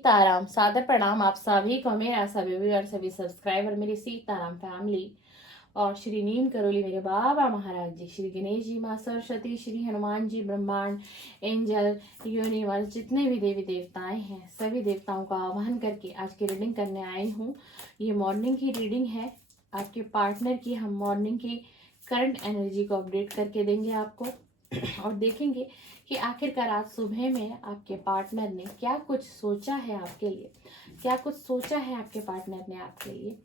सीताराम, सादर प्रणाम आप सभी को, मेरा सभी व्यूअर, सभी सब्सक्राइबर, मेरी सीताराम फैमिली और श्री नीम करोली मेरे बाबा महाराज जी, श्री गणेश जी, माँ सरस्वती, श्री हनुमान जी, ब्रह्मांड, एंजल, यूनिवर्स, जितने भी देवी देवताएं हैं सभी देवताओं का आह्वान करके आज की रीडिंग करने आई हूँ। ये मॉर्निंग की रीडिंग है। आपके पार्टनर की हम मॉर्निंग की करंट एनर्जी को अपडेट करके देंगे आपको और देखेंगे कि आखिरकार आज सुबह में आपके पार्टनर ने क्या कुछ सोचा है आपके लिए, क्या कुछ सोचा है आपके पार्टनर ने आपके लिए।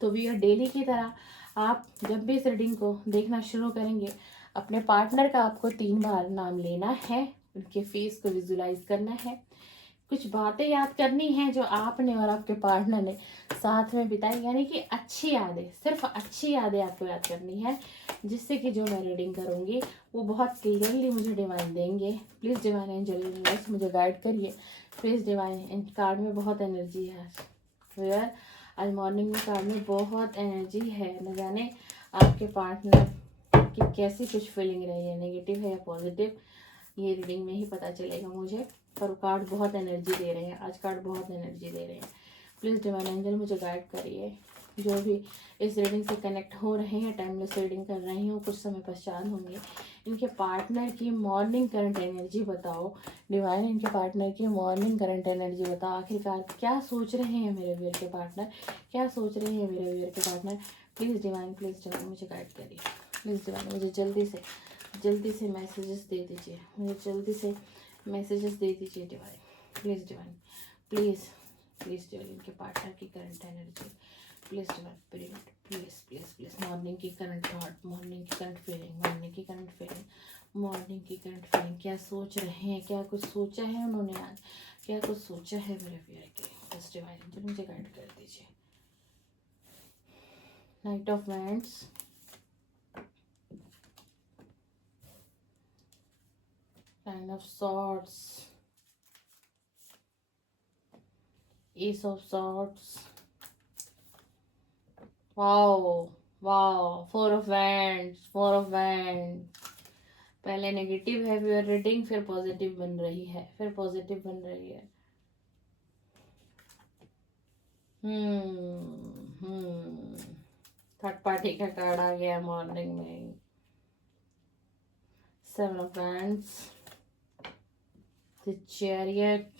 तो भैया डेली की तरह आप जब भी इस रीडिंग को देखना शुरू करेंगे, अपने पार्टनर का आपको 3 बार नाम लेना है, उनके फेस को विजुलाइज करना है, कुछ बातें याद करनी है जो आपने और आपके पार्टनर ने साथ में बिताई, यानी कि अच्छी यादें, सिर्फ अच्छी यादें आपको याद करनी है, जिससे कि जो मैं रीडिंग करूँगी वो बहुत क्लियरली मुझे डिवाइन देंगे। प्लीज़ डिवाइन एंजल यूनिवर्स मुझे गाइड करिए। प्लीज़ डिवाइन, कार्ड में बहुत एनर्जी है यार, आज मॉर्निंग में कार्ड में बहुत एनर्जी है। न जाने आपके पार्टनर की कैसी कुछ फीलिंग रही है, नेगेटिव है या पॉजिटिव, ये रीडिंग में ही पता चलेगा मुझे। पर कार्ड बहुत एनर्जी दे रहे हैं, आज कार्ड बहुत एनर्जी दे रहे हैं। प्लीज़ डिवाइन एंजल मुझे गाइड करिए। जो भी इस रीडिंग से कनेक्ट हो रहे हैं, टाइमलेस रीडिंग कर रही हूँ, कुछ समय पश्चात होंगे, इनके पार्टनर की मॉर्निंग करंट एनर्जी बताओ डिवाइन। इनके पार्टनर की मॉर्निंग करंट एनर्जी बताओ, आखिरकार क्या सोच रहे हैं मेरे व्यूअर के पार्टनर, क्या सोच रहे हैं मेरे व्यूअर के पार्टनर। प्लीज़ डिवाइन मुझे गाइड करिए। प्लीज़ डिवाइन मुझे जल्दी से मैसेजेस दे दीजिए, मुझे जल्दी से मैसेजेस दे दीजिए divine. Please divine, please divine, इनके पार्टनर की current energy please divine, please morning की करंट थॉट, मॉर्निंग की करंट फीलिंग, मॉर्निंग की करंट फीलिंग, मॉर्निंग की करंट फीलिंग, क्या सोच रहे हैं, क्या कुछ सोचा है उन्होंने आज, क्या कुछ सोचा है मेरे व्यूअर के। प्लीज़ डिवाइन जो मुझे गाइड कर दीजिए। Night of wands, Nine of Swords, Ace of Swords, wow, Four of Wands। पहले नेगेटिव है व्यूअर रीडिंग, फिर पॉजिटिव बन रही है, थर्ड पार्टी का कार्ड आ गया मॉर्निंग में। Seven of wands, the chariot,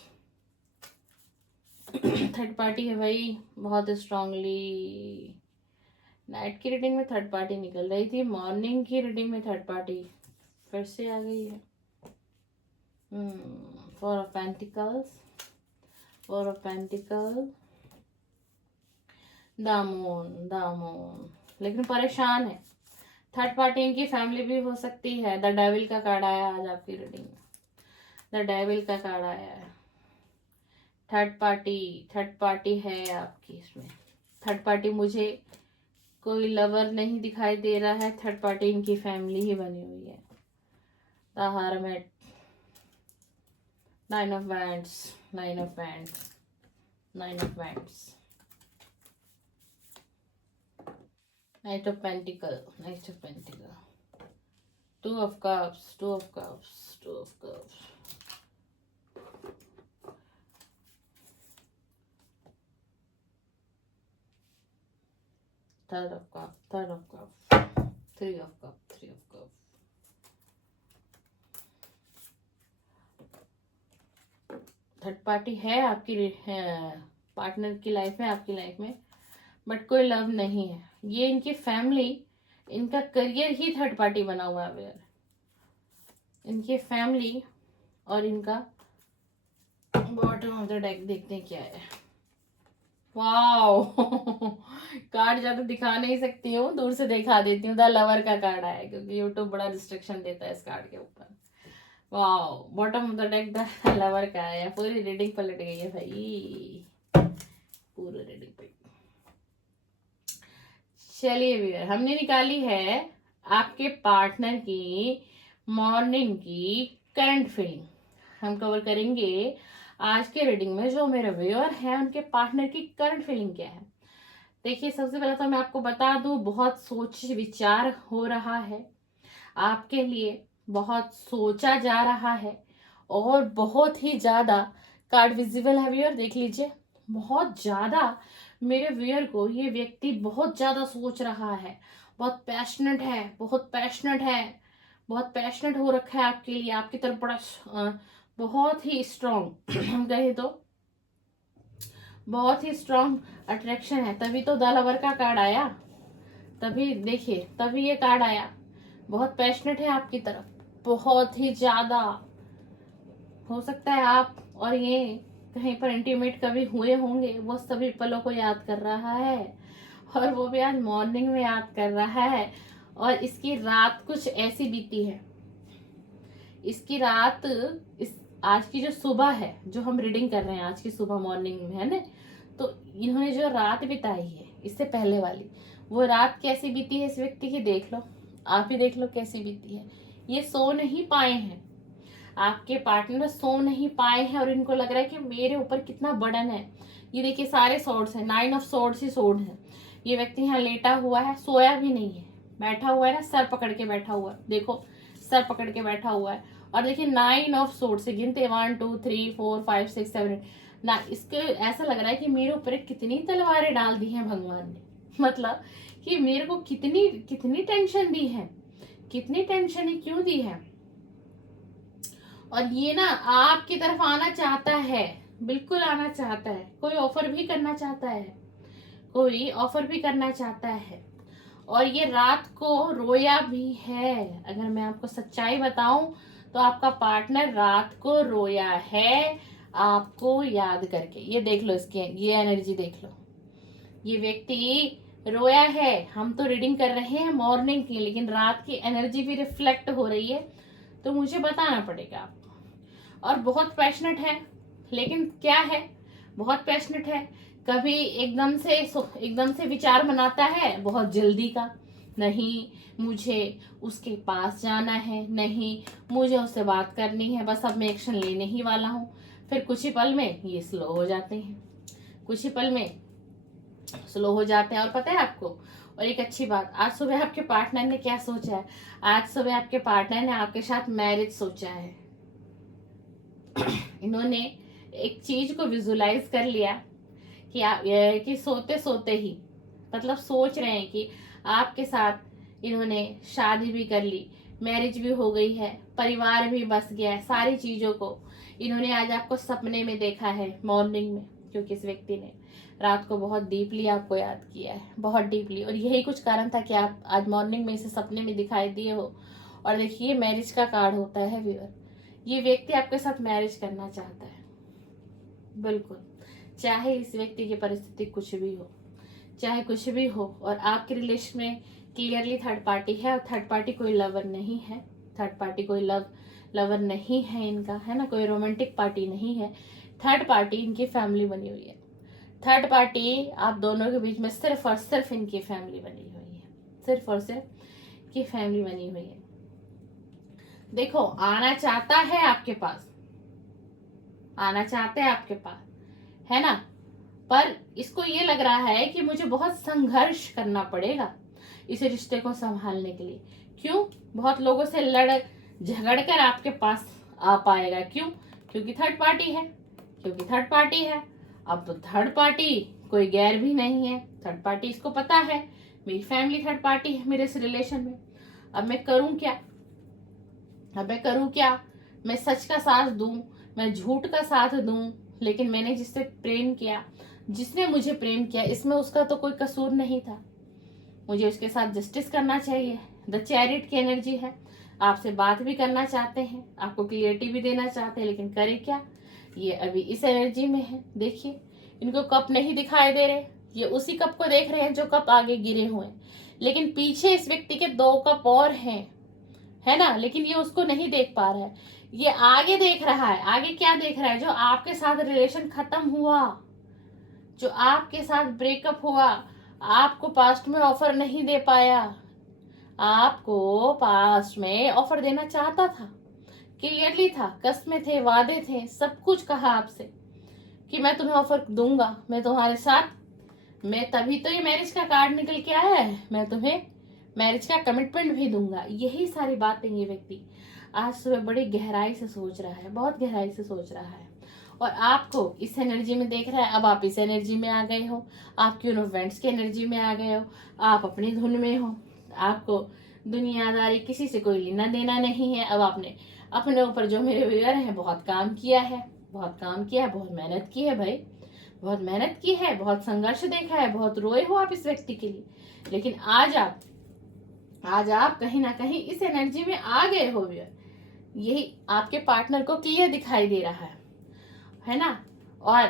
third party है भाई, बहुत स्ट्रांगली। नाइट की रीडिंग में थर्ड पार्टी निकल रही थी, मॉर्निंग की रीडिंग में थर्ड पार्टी फिर से आ गई है। फोर ऑफ पेंटिकल्स, दामून, लेकिन परेशान है। थर्ड पार्टी इनकी फैमिली भी हो सकती है। द डेविल का कार्ड आया आज आपकी रीडिंग में, द डेविल का कार्ड आया है। थर्ड पार्टी है आपकी, इसमें थर्ड पार्टी मुझे कोई लवर नहीं दिखाई दे रहा है, थर्ड पार्टी इनकी फैमिली ही बनी हुई है। The hermit, nine of wands, night of pentacle, two of cups, third of cup, three of cup. Third party है आपकी पार्टनर की लाइफ में, आपकी लाइफ में, बट कोई लव नहीं है। ये इनकी फैमिली, इनका करियर ही थर्ड पार्टी बना हुआ है। इनकी फैमिली और इनका बॉटम ऑफ द डेक देखते हैं क्या है। वाओ कार्ड ज्यादा दिखा नहीं सकती हूँ, दूर से दिखा देती हूँ। द लवर का कार्ड आया क्योंकि यूट्यूब बड़ा रिस्ट्रिक्शन देता है इस कार्ड के ऊपर। Wow, bottom of the deck the lover का आया। पूरी रीडिंग पलट गई है भाई, पूरी रीडिंग पे। चलिए व्यूअर, हमने निकाली है आपके पार्टनर की मॉर्निंग की करंट फीलिंग। हम कवर करेंगे आज के रीडिंग में जो मेरे व्यूअर हैं उनके पार्टनर की करंट फीलिंग क्या है। देखिए, सबसे पहले तो मैं आपको बता दूं, बहुत सोच विचार हो रहा है आपके लिए, बहुत सोचा जा रहा है और बहुत ही ज्यादा कार्ड विजिबल है व्यूअर, देख लीजिए। बहुत ज्यादा मेरे व्यूअर को ये व्यक्ति बहुत ज्यादा सोच रहा है, बहुत पैशनेट है, बहुत पैशनेट है, बहुत पैशनेट हो रखा है आपके लिए, आपकी तरफ बड़ा बहुत ही स्ट्रांग हम कहें तो बहुत ही स्ट्रांग अट्रैक्शन है। तभी तो द लवर का कार्ड आया, तभी देखिए, तभी ये कार्ड आया। बहुत पैशनेट है आपकी तरफ, बहुत ही ज्यादा। हो सकता है आप और ये कहीं पर इंटीमेट कभी हुए होंगे, वो सभी पलों को याद कर रहा है, और वो भी आज मॉर्निंग में याद कर रहा है। और इसकी रात कुछ ऐसी बीती है, इसकी रात, इस आज की जो सुबह है, जो हम रीडिंग कर रहे हैं आज की सुबह मॉर्निंग में, है ना, तो इन्होंने जो रात बिताई है इससे पहले वाली, वो रात कैसी बीती है इस व्यक्ति की, देख लो, आप ही देख लो कैसी बीती है। ये सो नहीं पाए हैं, आपके पार्टनर सो नहीं पाए हैं, और इनको लग रहा है कि मेरे ऊपर कितना बर्डन है। ये देखिए सारे सोर्ड्स है, 9 ऑफ सोर्ड्स ही सोर्ड है। ये व्यक्ति यहाँ लेटा हुआ है, सोया भी नहीं है, बैठा हुआ है ना, सर पकड़ के बैठा हुआ है, देखो सर पकड़ के बैठा हुआ है। और देखिए 9 ऑफ सोर्ड्स से गिनते 1 2 3 4 5 6 7 8 ना, इसके ऐसा लग रहा है कि मेरे ऊपर कितनी तलवारें डाल दी हैं भगवान ने, मतलब कि मेरे को कितनी कितनी टेंशन दी है, कितनी टेंशन है, क्यों दी है। और ये ना आपकी तरफ आना चाहता है, बिल्कुल आना चाहता है, कोई ऑफर भी करना चाहता है, कोई ऑफर भी करना चाहता है। और ये रात को रोया भी है। अगर मैं आपको सच्चाई बताऊं तो आपका पार्टनर रात को रोया है आपको याद करके। ये देख लो, इसकी ये एनर्जी देख लो, ये व्यक्ति रोया है। हम तो रीडिंग कर रहे हैं मॉर्निंग की, लेकिन रात की एनर्जी भी रिफ्लेक्ट हो रही है, तो मुझे बताना पड़ेगा आपको। और बहुत पैशनेट है, लेकिन क्या है, बहुत पैशनेट है। कभी एकदम से विचार बनाता है बहुत जल्दी का, नहीं मुझे उसके पास जाना है, नहीं मुझे उससे बात करनी है, बस अब मैं एक्शन लेने ही वाला हूँ। फिर कुछ ही पल में ये स्लो हो जाते हैं, कुछ ही पल में स्लो हो जाते हैं। और पता है आपको, और एक अच्छी बात, आज सुबह आपके पार्टनर ने क्या सोचा है, आज सुबह आपके पार्टनर ने आपके साथ मैरिज सोचा है। इन्होंने एक चीज को विजुलाइज कर लिया कि सोते सोते ही, मतलब सोच रहे हैं कि आपके साथ इन्होंने शादी भी कर ली, मैरिज भी हो गई है, परिवार भी बस गया है, सारी चीजों को इन्होंने आज आपको सपने में देखा है मॉर्निंग में, क्योंकि इस व्यक्ति ने रात को बहुत डीपली आपको याद किया है, बहुत डीपली। और यही कुछ कारण था कि आप आज मॉर्निंग में इसे सपने में दिखाई दिए हो। और देखिए मैरिज का कार्ड होता है व्यूअर, ये व्यक्ति आपके साथ मैरिज करना चाहता है, बिल्कुल, चाहे इस व्यक्ति की परिस्थिति कुछ भी हो, चाहे कुछ भी हो। और आपके रिलेशन में क्लियरली थर्ड पार्टी है, और थर्ड पार्टी कोई लवर नहीं है, थर्ड पार्टी कोई लवर नहीं है इनका, है ना, कोई रोमांटिक पार्टी नहीं है। थर्ड पार्टी इनकी फैमिली बनी हुई है, थर्ड पार्टी आप दोनों के बीच में सिर्फ और सिर्फ इनकी फैमिली बनी हुई है, सिर्फ और सिर्फ की फैमिली बनी हुई है। देखो आना चाहता है आपके पास, आना चाहते हैं आपके पास, है ना, पर इसको ये लग रहा है कि मुझे बहुत संघर्ष करना पड़ेगा इस रिश्ते को संभालने के लिए। क्यों, बहुत लोगों से लड़ झगड़ कर आपके पास आ पाएगा, क्यों, क्योंकि थर्ड पार्टी है, क्योंकि थर्ड पार्टी है। अब तो थर्ड पार्टी कोई गैर भी नहीं है, थर्ड पार्टी इसको पता है मेरी फैमिली थर्ड पार्टी है मेरे इस रिलेशन में। अब मैं करूं क्या, अब मैं करूं क्या, मैं सच का साथ दूं, मैं झूठ का साथ दूं, लेकिन मैंने जिससे प्रेम किया, जिसने मुझे प्रेम किया, इसमें उसका तो कोई कसूर नहीं था, मुझे उसके साथ जस्टिस करना चाहिए। द चैरिट की एनर्जी है, आपसे बात भी करना चाहते हैं, आपको क्लियरिटी भी देना चाहते हैं, लेकिन करे क्या, ये अभी इस एनर्जी में है। देखिए इनको कप नहीं दिखाई दे रहे, ये उसी कप को देख रहे हैं जो कप आगे गिरे हुए हैं, लेकिन पीछे इस व्यक्ति के 2 कप और हैं, है ना, लेकिन ये उसको नहीं देख पा रहा है, ये आगे देख रहा है। आगे क्या देख रहा है, जो आपके साथ रिलेशन खत्म हुआ, जो आपके साथ ब्रेकअप हुआ, आपको पास्ट में ऑफर नहीं दे पाया, आपको पास्ट में ऑफर देना चाहता था, क्लियरली था, कस्में थे, वादे थे, सब कुछ कहा आपसे कि मैं तुम्हें ऑफर दूंगा, मैं तुम्हारे साथ, मैं तभी तो ये मैरिज का कार्ड निकल के आया है, मैं तुम्हें मैरिज का कमिटमेंट भी दूंगा। यही सारी बातें ये व्यक्ति आज सुबह बड़ी गहराई से सोच रहा है, बहुत गहराई से सोच रहा है। और आपको इस एनर्जी में देख रहा है। अब आप इस एनर्जी में आ गए हो, आप क्यों फ्रेंड्स की एनर्जी में आ गए हो, आप अपनी धुन में हो, आपको दुनियादारी किसी से कोई लेना देना नहीं है। अब आपने अपने ऊपर, जो मेरे व्यूअर हैं, बहुत काम किया है, बहुत काम किया है, बहुत मेहनत की है भाई, बहुत मेहनत की है, बहुत संघर्ष देखा है, बहुत रोए हो आप इस व्यक्ति के लिए। लेकिन आज आप कहीं ना कहीं इस एनर्जी में आ गए हो व्यूअर। यही आपके पार्टनर को क्लियर दिखाई दे रहा है ना। और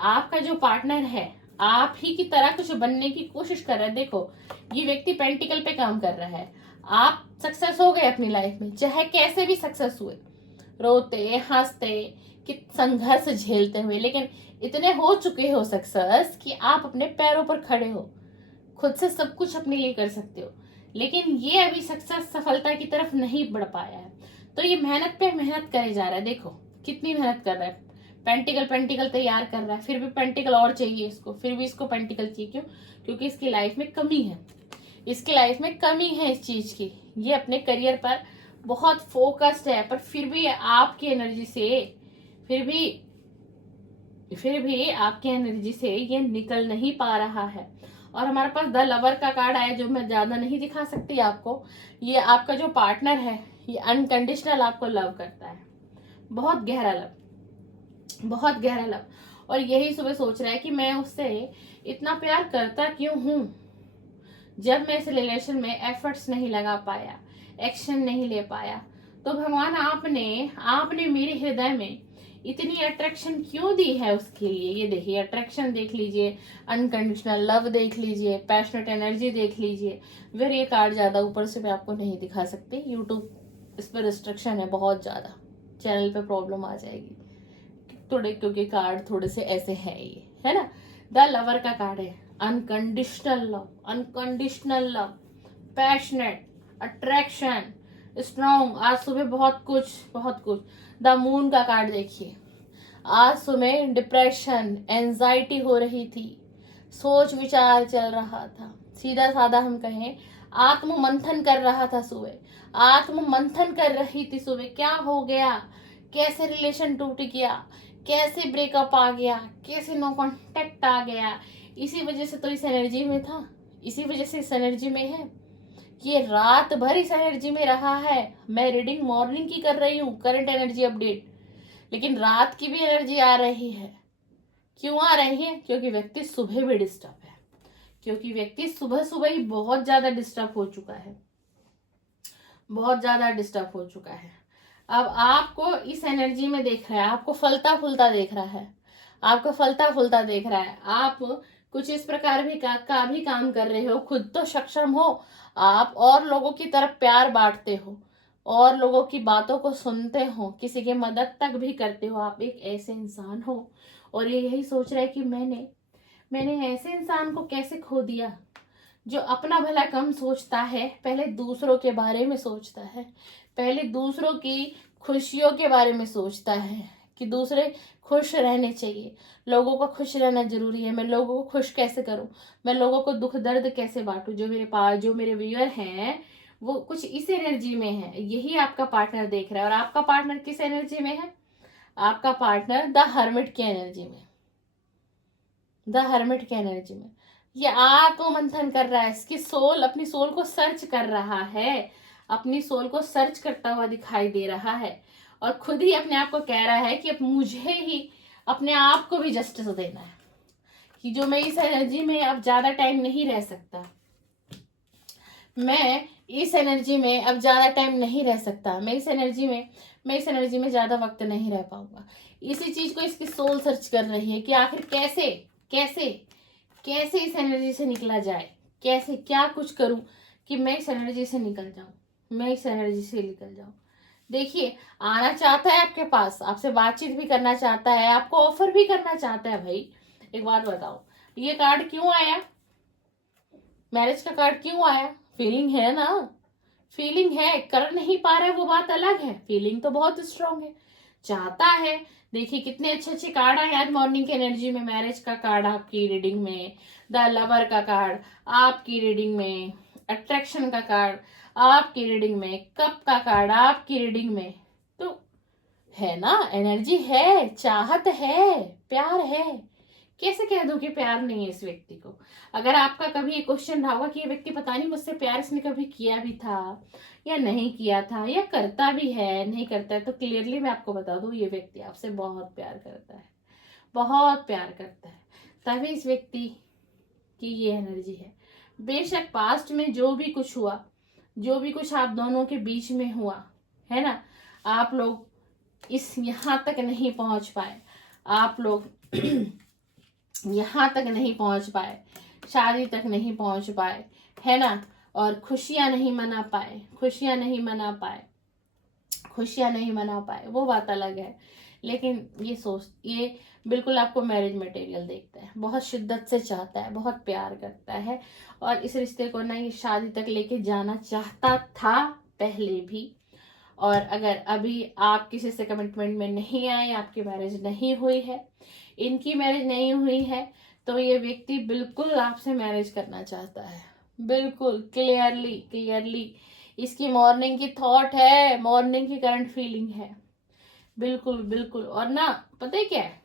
आपका जो पार्टनर है आप ही की तरह कुछ बनने की कोशिश कर रहा है। देखो, ये व्यक्ति पेंटिकल पे काम कर रहा है। आप सक्सेस हो गए अपनी लाइफ में, चाहे कैसे भी सक्सेस हुए, रोते हंसते कि संघर्ष झेलते हुए, लेकिन इतने हो चुके हो सक्सेस कि आप अपने पैरों पर खड़े हो, खुद से सब कुछ अपने लिए कर सकते हो। लेकिन ये अभी सक्सेस, सफलता की तरफ नहीं बढ़ पाया है। तो ये मेहनत पे मेहनत करे जा रहा है। देखो कितनी मेहनत कर रहा है, पेंटिकल तैयार कर रहा है, फिर भी पेंटिकल और चाहिए इसको, फिर भी इसको पेंटिकल चाहिए। क्यों? क्योंकि इसकी लाइफ में कमी है, इसकी लाइफ में कमी है इस चीज की। ये अपने करियर पर बहुत फोकस्ड है, पर फिर भी आपकी एनर्जी से, फिर भी आपकी एनर्जी से ये निकल नहीं पा रहा है। और हमारे पास द लवर का कार्ड आया, जो मैं ज्यादा नहीं दिखा सकती आपको। ये आपका जो पार्टनर है, ये अनकंडीशनल आपको लव करता है, बहुत गहरा लव, बहुत गहरा लव। और यही सुबह सोच रहा है कि मैं उससे इतना प्यार करता क्यों हूं, जब मैं इस रिलेशन में एफर्ट्स नहीं लगा पाया, एक्शन नहीं ले पाया। तो भगवान आपने मेरे हृदय में इतनी अट्रैक्शन क्यों दी है उसके लिए। ये देखिए, अट्रैक्शन देख लीजिए, अनकंडीशनल लव देख लीजिए, पैशनेट एनर्जी देख लीजिए। फिर ये कार्ड ज्यादा ऊपर से मैं आपको नहीं दिखा सकती, यूट्यूब इस पर रिस्ट्रिक्शन है बहुत ज्यादा, चैनल पे प्रॉब्लम आ जाएगी थोड़े, क्योंकि कार्ड थोड़े से ऐसे हैं, ये है ना। द लवर का कार्ड है, unconditional love, unconditional love, passionate attraction, strong. आज सुबह बहुत कुछ। द मून का कार्ड देखिए, आज सुबह डिप्रेशन, एंजाइटी हो रही थी, सोच विचार चल रहा था, सीधा साधा हम कहें आत्म मंथन कर रहा था सुबह, आत्म मंथन कर रही थी सुबह। क्या हो गया, कैसे रिलेशन टूट गया, कैसे ब्रेकअप आ गया, कैसे नो कांटेक्ट आ गया। इसी वजह से तो इस एनर्जी में था, इसी वजह से इस एनर्जी में है। ये रात भर इस एनर्जी में रहा है। मैं रीडिंग मॉर्निंग की कर रही हूँ, करंट एनर्जी अपडेट, लेकिन रात की भी एनर्जी आ रही है। क्यों आ रही है? क्योंकि व्यक्ति सुबह भी डिस्टर्ब है, क्योंकि व्यक्ति सुबह सुबह ही बहुत ज्यादा डिस्टर्ब हो चुका है, बहुत ज्यादा डिस्टर्ब हो चुका है। अब आपको इस एनर्जी में देख रहा है, आपको फलता फूलता देख रहा है, आपको फलता फूलता देख रहा है। आप कुछ इस प्रकार भी का भी काम कर रहे हो, खुद तो सक्षम हो आप, और लोगों की तरफ प्यार बांटते हो, और लोगों की बातों को सुनते हो, किसी की मदद तक भी करते हो। आप एक ऐसे इंसान हो, और ये यही सोच रहा है कि मैंने ऐसे इंसान को कैसे खो दिया, जो अपना भला कम सोचता है, पहले दूसरों के बारे में सोचता है, पहले दूसरों की खुशियों के बारे में सोचता है कि दूसरे खुश रहने चाहिए, लोगों का खुश रहना जरूरी है। मैं लोगों को खुश कैसे करूं, मैं लोगों को दुख दर्द कैसे बांटूं। जो मेरे पास, जो मेरे व्यूअर हैं, वो कुछ इस एनर्जी में है। यही आपका पार्टनर देख रहा है। और आपका पार्टनर किस एनर्जी में है? आपका पार्टनर द हर्मिट की एनर्जी में, द हर्मिट की एनर्जी में। ये आत्म मंथन कर रहा है, इसकी सोल अपनी सोल को सर्च कर रहा है, अपनी सोल को सर्च करता हुआ दिखाई दे रहा है, और खुद ही अपने आप को कह रहा है कि अब मुझे ही अपने आप को भी जस्टिस देना है, कि जो मैं इस एनर्जी में अब ज्यादा टाइम नहीं रह सकता, मैं इस एनर्जी में अब ज्यादा टाइम नहीं रह सकता, मैं इस एनर्जी में ज्यादा वक्त नहीं रह पाऊंगा। इसी चीज को इसकी सोल सर्च कर रही है कि आखिर कैसे कैसे कैसे इस एनर्जी से निकला जाए, कैसे क्या कुछ करूं कि मैं इस एनर्जी से निकल जाऊं, मैं इस एनर्जी से निकल जाऊं। देखिए, आना चाहता है आपके पास, आपसे बातचीत भी करना चाहता है, आपको ऑफर भी करना चाहता है। भाई एक बात बताओ, ये कार्ड क्यों आया, मैरिज का कार्ड क्यों आया? फीलिंग है ना, फीलिंग है, कर नहीं पा रहे वो बात अलग है, फीलिंग तो बहुत स्ट्रांग है, चाहता है। देखिए कितने अच्छे अच्छे कार्ड आए आज मॉर्निंग की एनर्जी में। मैरिज का कार्ड आपकी रीडिंग में, द लवर का कार्ड आपकी रीडिंग में, अट्रैक्शन का कार्ड आपकी रीडिंग में, कप का कार्ड आपकी रीडिंग में। तो है ना, एनर्जी है, चाहत है, प्यार है। कैसे कह दूं कि प्यार नहीं है इस व्यक्ति को? अगर आपका कभी ये क्वेश्चन रहा होगा कि ये व्यक्ति पता नहीं मुझसे प्यार इसने कभी किया भी था या नहीं किया था, या करता भी है नहीं करता है, तो क्लियरली मैं आपको बता दूं, ये व्यक्ति आपसे बहुत प्यार करता है, बहुत प्यार करता है। तभी इस व्यक्ति की ये एनर्जी है। बेशक पास्ट में जो भी कुछ हुआ, जो भी कुछ आप दोनों के बीच में हुआ है ना, आप लोग इस यहाँ तक नहीं पहुंच पाए, आप लोग यहाँ तक नहीं पहुंच पाए, शादी तक नहीं पहुंच पाए, है ना, और खुशियां नहीं मना पाए, खुशियां नहीं मना पाए, खुशियां नहीं मना पाए, वो बात अलग है। लेकिन ये बिल्कुल आपको मैरिज मटेरियल देखता है, बहुत शिद्दत से चाहता है, बहुत प्यार करता है, और इस रिश्ते को ना ये शादी तक लेके जाना चाहता था पहले भी। और अगर अभी आप किसी से कमिटमेंट में नहीं आए, आपकी मैरिज नहीं हुई है, इनकी मैरिज नहीं हुई है, तो ये व्यक्ति बिल्कुल आपसे मैरिज करना चाहता है, बिल्कुल क्लियरली क्लियरली। इसकी मॉर्निंग की थॉट है, मॉर्निंग की करंट फीलिंग है, बिल्कुल बिल्कुल। और ना पता है क्या है,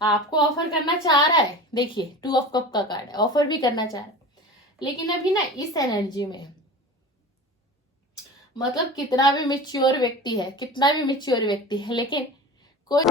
आपको ऑफर करना चाह रहा है, देखिए 2 ऑफ कप का कार्ड है, ऑफर भी करना चाह रहा है, लेकिन अभी ना इस एनर्जी में है। मतलब कितना भी मिच्योर व्यक्ति है, कितना भी मिच्योर व्यक्ति है, लेकिन कोई